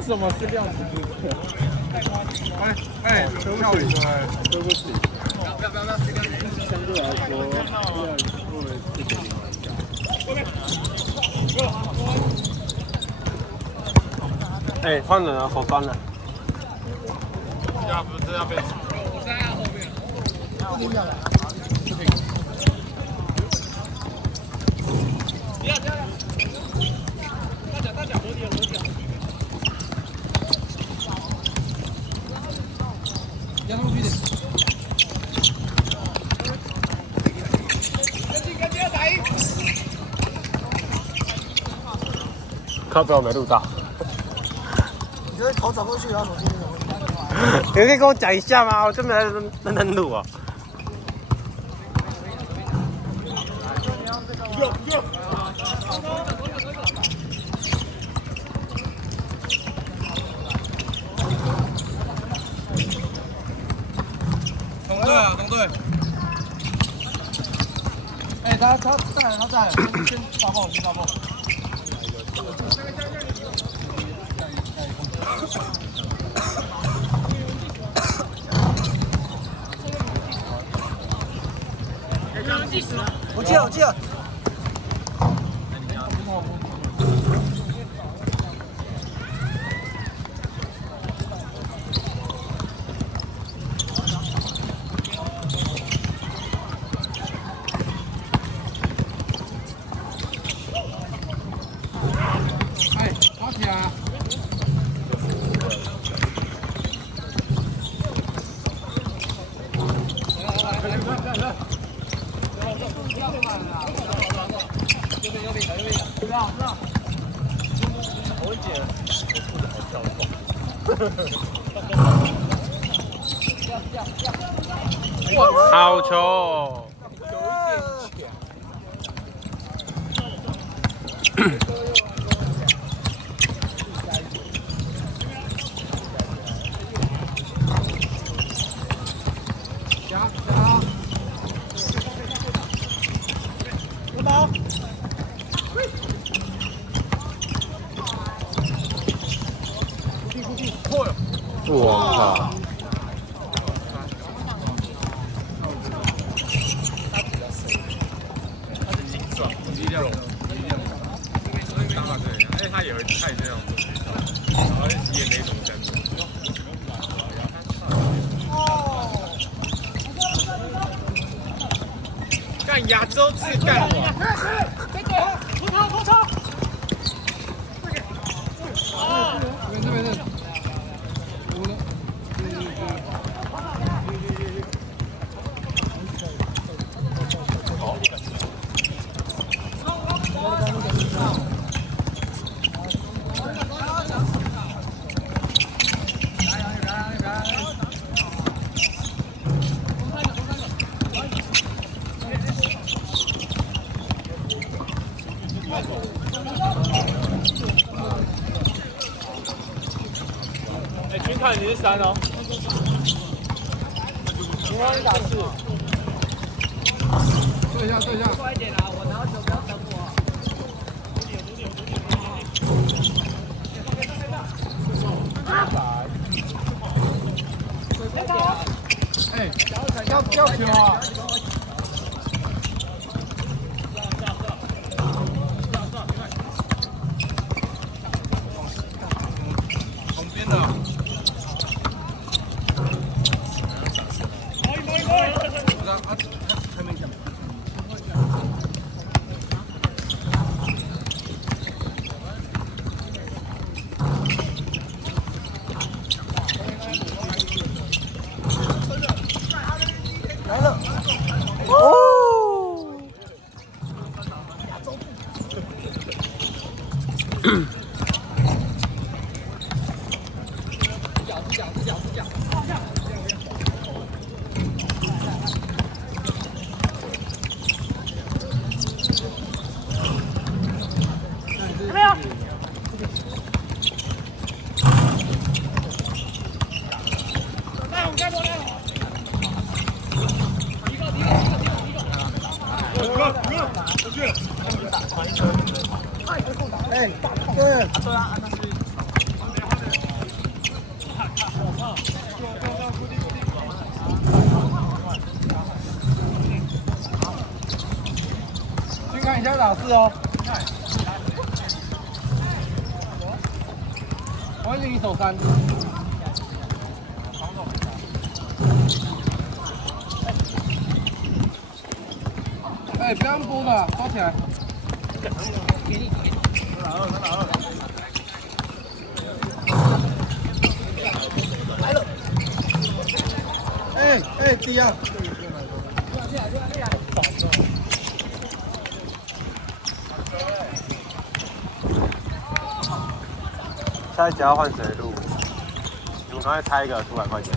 为什么是量子力学？哎，跳一个，对不起。不要，相对来说，哎，换人了，好酸了。不是要被。我在后面。不停下来。不要。大脚，合脚。压上去点。赶紧打赢！靠背我没录到。你觉得头转过去，然后手机没有？你可以跟我讲一下吗？我这么认真录啊。同队。哎，他在，先发爆，先发爆。我记了。哎，打起来！好球！我靠！力量，哎，他也会太这样子，然后也没什么感觉。干亚洲自干我！头超！这边。哎，君凯你是3哦。你帮你打4。对一下。快一点啦，我拿球不要等我。哎，要球啊！旁边的。哎，对。打4哦。我已经1手3。哎，不要用拨的，抓起来。给你。打2。来了。哎，低啊！下一集要换谁录？我们刚才猜一个200块钱。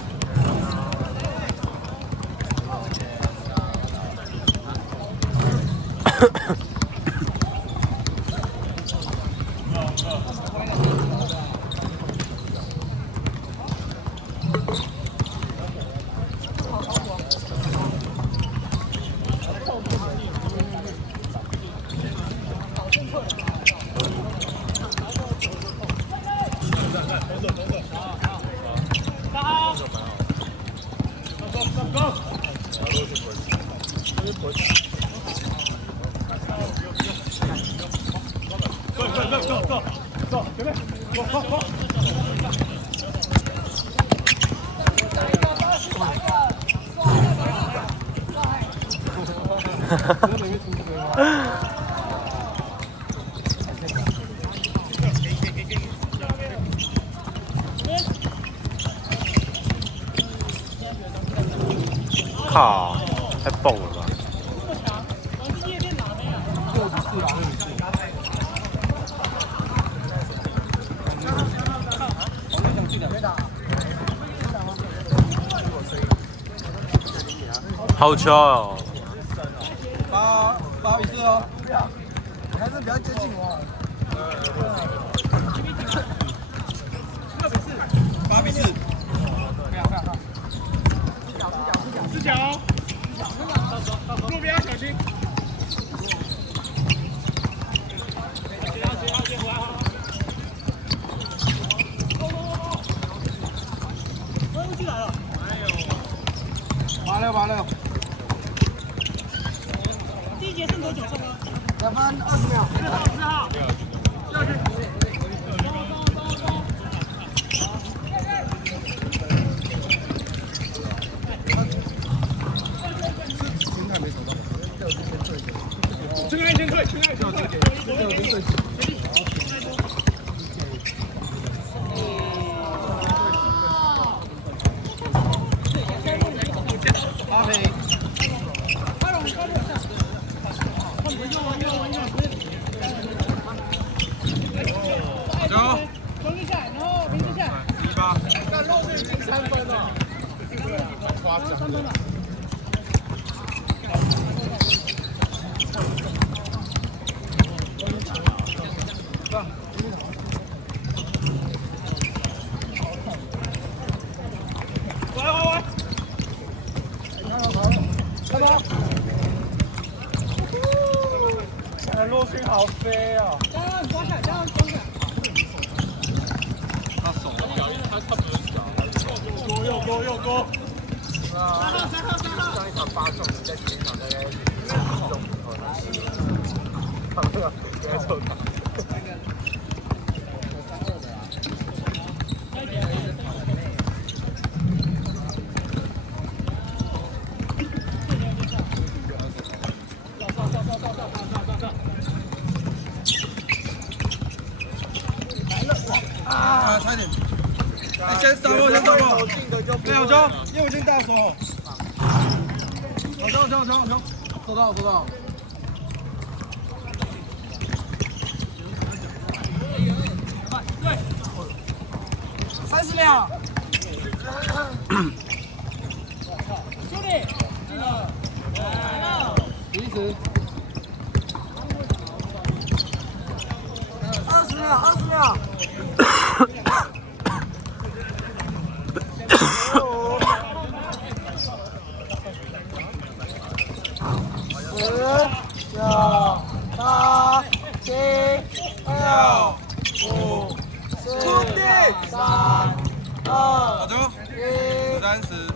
靠，太蹦了吧！好球哦！8比4哦，还是比较接近我。8比4。4脚，路边要小心。86。第一节剩多久？剩吗2分20秒。4号。下去。先退。陆勋好飞哦！抓起来。他手的表演，他不能脚。又多。3号。上一场8中，在前一场大概4中以后，他们直接抽他。差点！先杀我！2球，右进大手。好球！收到。对，30秒。兄弟，彼此。20秒。9、8、7、6、5、4、3、2、1。30。